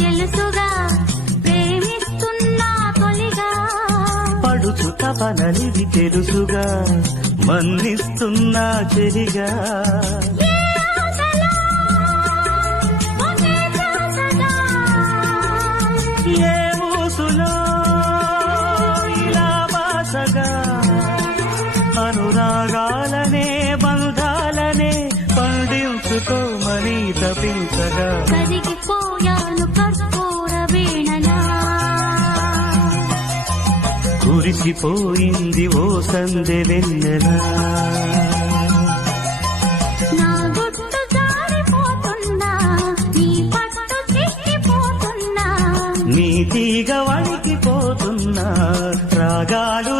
తెలుసుగా ప్రేమిస్తున్నా తొలిగా పడుచు తపనలిది తెలుసుగా మన్నిస్తున్నా చెరిగా ఏ ఊసులో ఇలా బాసగా అనురాగాలనే బంధాలనే పండించుకోమని తపించగా కరిగిపోయాను కర్పూర వీణలా కురిసిపోయింది ఓ సందె వెన్నెలా నా గుట్టు జారిపోతున్నా నీ పట్టు చిక్కిపోతున్నా నీ తీగ వణికిపోతున్నా రాగాలు